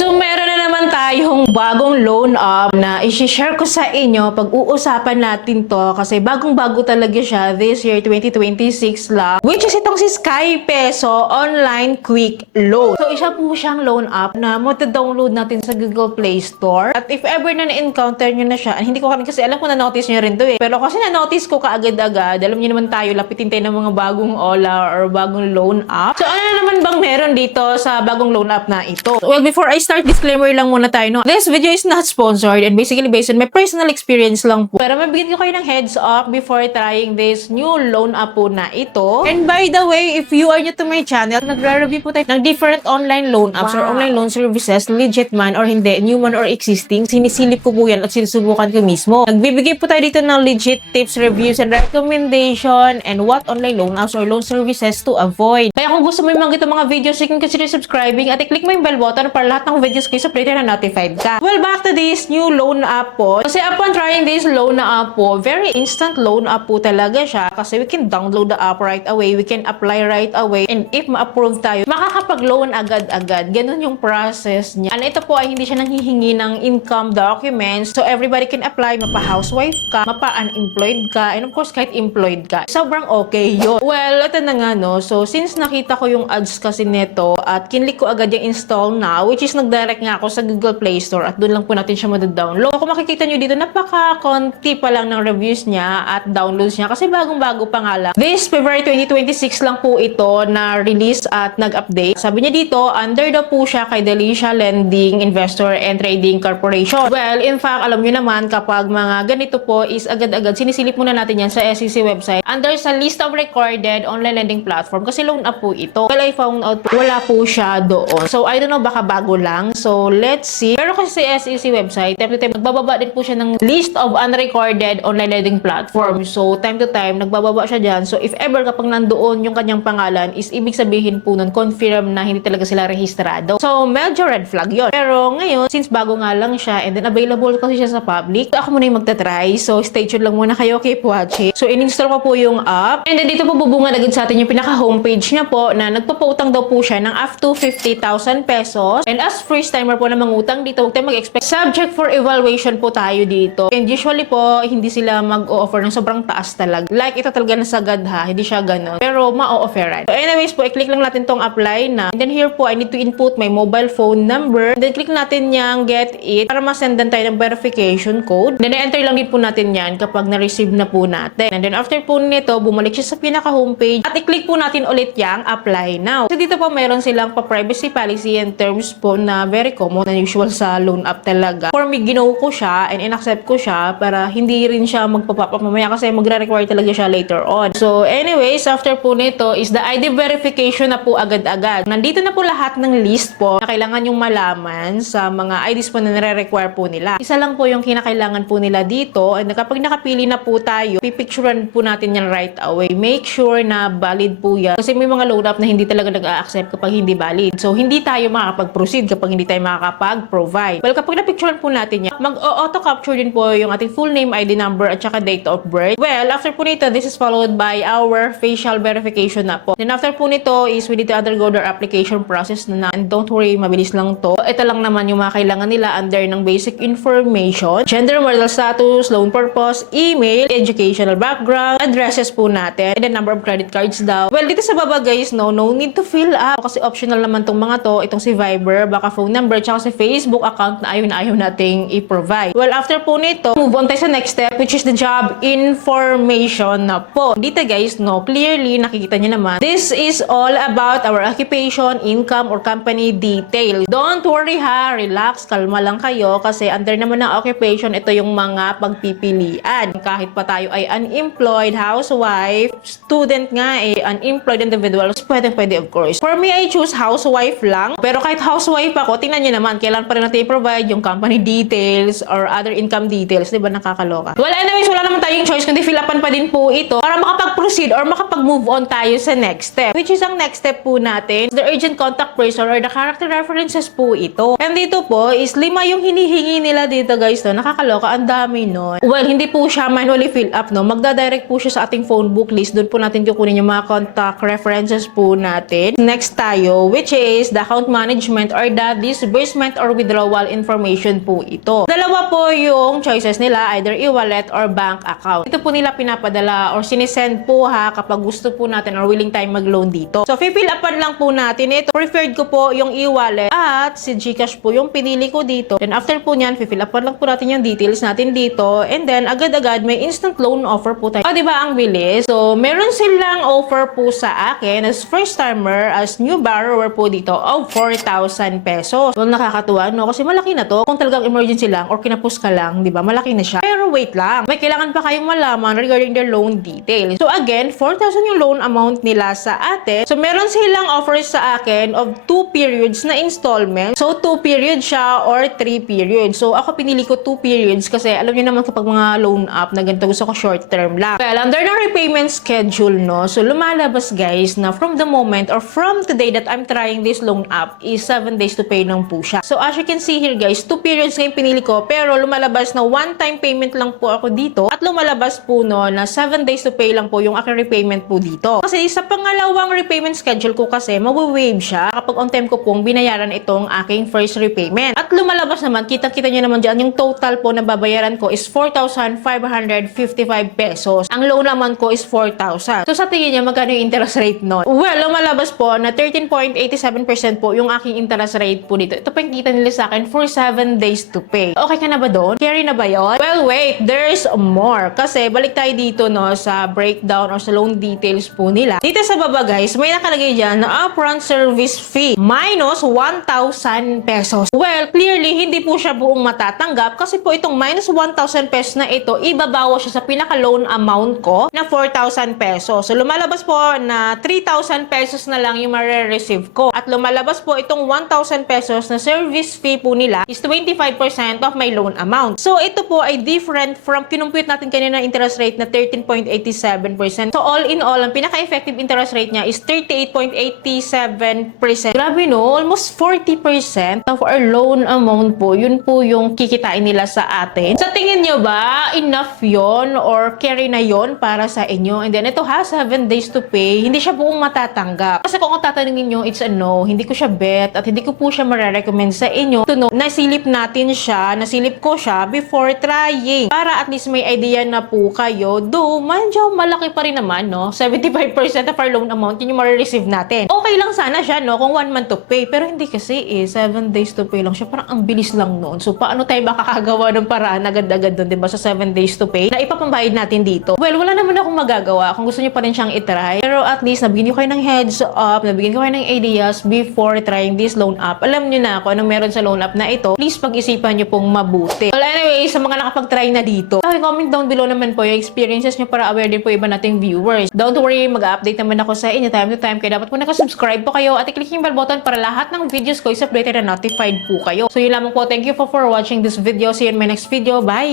So meron na naman tayong bagong loan up na i-share ko sa inyo. Pag-uusapan natin to kasi bagong-bago talaga siya this year 2026 lang. Which is itong si Sky Peso Online Quick Loan. So isa po siyang loan up na download natin sa Google Play Store. At if ever na na-encounter nyo na siya, hindi ko kasi alam kung na-notice nyo rin to eh. Pero kasi na-notice ko kaagad-agad, alam nyo naman tayo, lapitin tayo ng mga bagong OLA or bagong loan up. So ano naman bang meron dito sa bagong loan up na ito? Well, before I start, disclaimer lang muna tayo, no? This video is not sponsored and basically based on my personal experience lang po. Pero mabigyan ko kayo ng heads up before trying this new loan up po na ito. And by the way, if you are new to my channel, nagre-review po tayo ng different online loan apps or online loan services, legit man or hindi, new man or existing. Sinisilip ko po yan at sinusubukan ko mismo. Nagbibigay po tayo dito ng legit tips, reviews, and recommendation and what online loan apps or loan services to avoid. Kaya kung gusto mo yung mga videos, you can consider subscribing at i-click mo yung bell button para lahat ng videos kayo sa updated na notified ka. Well, back to this new loan app po. Kasi upon trying this loan app po, very instant loan app po talaga siya kasi we can download the app right away, we can apply right away, and if ma-approve tayo, makakapag-loan agad-agad. Ganun yung process niya. And ito po ay hindi siya nanghihingi ng income documents, so everybody can apply, mapa-housewife ka, mapa-unemployed ka, and of course kahit employed ka. Sobrang okay yun. Well, ito na nga no, so since nakita ko yung ads kasi neto at kinlik ko agad yung install now, which is nag-direct nga ako sa Google Play Store at doon lang po natin siya madadownload. Kung makikita nyo dito, napaka-konti pa lang ng reviews niya at downloads niya kasi bagong-bago pa nga lang. This February 2026 lang po ito na release at nag-update. Sabi niya dito, under daw po siya kay Delicia Lending Investor and Trading Corporation. Well, in fact, alam nyo naman kapag mga ganito po is agad-agad sinisilip muna natin yan sa SEC website under sa list of recorded online lending platform kasi loan up po ito. Well, I found out po, wala po siya doon. So, I don't know, baka bago lang. So, let's see. Pero kasi sa SEC website, time to time, nagbababa din po siya ng list of unrecorded online lending platform. So, time to time, nagbababa siya dyan. So, if ever kapag nandoon yung kanyang pangalan, is ibig sabihin po nun, confirm na hindi talaga sila rehistrado. So, medyo red flag yon. Pero ngayon, since bago nga lang siya, and then available kasi siya sa public, ako muna yung magta-try. So, stay tuned lang muna kayo, keep watching. So, in-install ko po yung app. And then dito po bubungan agad sa atin yung pinaka-homepage niya po na nagpapautang daw po siya ng up to 50,000 pesos. And as first timer po na mangutang dito, huwag tayo mag-expect. Subject for evaluation po tayo dito. And usually po, hindi sila mag-o-offer ng sobrang taas talaga. Like, ito talaga nasagad ha, hindi siya ganun. Pero ma-o-offeran. So anyways po, i-click lang natin tong apply na. And then here po, I need to input my mobile phone number. And then click natin yung get it para masendan tayo ng verification code. And then enter lang din po natin yan kapag na-receive na po natin. And then after po nito, bumalik siya sa pinaka-homepage at i-click po natin ulit yung apply now. So dito po, mayroon silang pa-privacy policy and terms po na very common and usual sa loan app talaga. For me, ginaw ko siya and in-accept ko siya para hindi rin siya magpapap up mamaya kasi magre-require talaga siya later on. So anyways, after po nito is the ID verification na po agad-agad. Nandito na po lahat ng list po na kailangan yung malaman sa mga IDs po na nire-require po nila. Isa lang po yung kinakailangan po nila dito and kapag nakapili na po tayo, pipicturean po natin yan right away. Make sure na valid po yan kasi may mga loan app na hindi talaga nag-a-accept kapag hindi valid. So hindi tayo makakapag-proceed kapag hindi tayo makakapag-provide. Well, kapag na-picturean po natin yan, mag-auto-capture din po yung ating full name, ID number at saka date of birth. Well, after po nito, this is followed by our facial verification na po. Then after po nito is we need to undergo their application process na and don't worry, mabilis lang to. Ito lang naman yung mga kailangan nila under ng basic information, gender, marital status, loan purpose, email, educational background, addresses po natin, and then number of credit cards daw. Well, dito sa baba guys, no need to fill up kasi optional naman tong mga to, itong si Viber, baka phone number, tsaka si Facebook account na ayaw nating i-provide. Well, after po nito, move on tayo sa next step which is the job information na po. Dito guys, no, clearly nakikita niyo naman, this is all about our occupation, income, or company details. Don't worry ha, relax, kalma lang kayo kasi under naman ng occupation, ito yung mga pagpipilian. Kahit pa tayo ay unemployed, housewife, student nga unemployed individuals, pwede of course. For me, I choose housewife lang. Pero kahit housewife ako, tingnan nyo naman, kailan pa rin natin i-provide yung company details or other income details. Diba, nakakaloka? Well, anyways, wala naman tayong choice kundi fill upan pa din po ito para makapag-proceed or makapag-move on tayo sa next step. Which is ang next step po natin, the urgent contact person or the character references po ito. And dito po is 5 yung hinihingi nila dito guys, no? Nakakaloka, ang dami no. Well, hindi po siya manually fill up, no? Magda-direct po siya sa ating phone book list. Doon po natin kukunin yung mga contact references po natin. Next tayo, which is the account management or the disbursement or withdrawal information po ito. Dalawa po yung choices nila, either e-wallet or bank account. Ito po nila pinapadala or sinisend po ha kapag gusto po natin or willing time mag-loan dito. So, fill upan lang po natin ito. Preferred ko po yung e-wallet at si GCash po yung pinili ko dito. Then after po niyan, fill upan lang po natin yung details natin dito. And then, agad-agad may instant loan offer po tayo. O, diba ang bilis? So, meron silang offer po sa akin as first timer, as new borrower po dito of 4,000 pesos. So, nakakatuwa, no? Kasi malaki na to. Kung talagang emergency lang or kinapos ka lang, di ba? Malaki na siya. Pero wait lang. May kailangan pa kayong malaman regarding their loan details. So, again, 4,000 yung loan amount nila sa atin. So, meron silang offers sa akin of 2 periods na installment. So, 2 periods siya or 3 periods. So, ako pinili ko 2 periods kasi alam niyo naman kapag mga loan up na ganito gusto ko short term lang. Well, under the repayment schedule, no? So, lumalabas guys na from the moment or from the day that I'm trying this loan up is 7 days to pay lang po siya. So, as you can see here guys, 2 periods ngayon pinili ko pero lumalabas na one-time payment lang po ako dito at lumalabas po no na 7 days to pay lang po yung aking repayment po dito. Kasi sa pangalawang repayment schedule ko kasi mawi-waive siya kapag on time ko pong binayaran itong aking first repayment. At lumalabas naman, kita-kita nyo naman dyan, yung total po na babayaran ko is 4,555 pesos. Ang loan naman ko is 4,000. So sa tingin niya, magkano yung interest rate nun? Well, lumalabas po na 13.87% po yung aking interest rate po dito. Ito pa yung kita nila sa akin for 7 days to pay. Okay ka na ba doon? Carry na ba yun? Well, wait, there's more. Kasi balik tayo dito no sa breakdown or sa loan details po nila. Dito sa baba guys, may nakalagay dyan na upfront service fee minus 1,000 pesos. Well, clearly, hindi po siya buong matatanggap kasi po itong minus 1,000 pesos na ito, ibabawa siya sa pinaka-loan amount ko na 4,000 pesos. So, lumalabas po na 3,000 pesos na lang yung ma-receive ko. At lumalabas po itong 1,000 pesos na service fee po nila is 25% of my loan amount. So, ito po ay different from kinumpute natin kanina interest rate na 13.87%. So, all in all, ang pinaka-effective interest rate niya is 38.87%. Grabe no, almost 40% of our loan amount po, yun po yung kikitain nila sa atin. Sa tingin nyo ba, enough yon or carry na yon para sa inyo? And then, ito ha, 7 days to pay, hindi siya buong matatanggap. Kasi kung tatanungin nyo, it's a no, hindi ko siya bet at hindi ko po siya marirecommend sa inyo to know. Nasilip natin siya, nasilip ko siya before trying. Para at least may idea na po kayo, though, medyo malaki pa rin naman, no? 75% of our loan amount, yun yung marireceive natin. Okay lang sana siya, no? Kung 1 month to pay. Pero hindi kasi 7 days to pay lang siya. Parang ang bilis lang noon. So, paano tayo makakagawa ng paraan agad-agad doon, diba? Sa 7 days to pay na ipapambayad natin dito. Well, wala naman akong magagawa kung gusto niyo pa rin siyang itry. Pero at least, nabigyan niyo kayo ng heads up, nabigyan ko kayo ng ideas before trying this loan up. Alam niyo na kung anong meron sa loan up na ito. Please, pag-isipan niyo pong mabuti. Well, anyway, sa mga nakapag-try na dito, comment down below naman po yung experiences niyo para aware din po iba nating viewers. Don't worry, mag-update naman ako sa inyo time to time. Kaya dapat po nakasubscribe po kayo at i-click yung bell button para lahat ng videos ko is updated and notified po kayo. So yun lamang po. Thank you for watching this video. See you in my next video. Bye!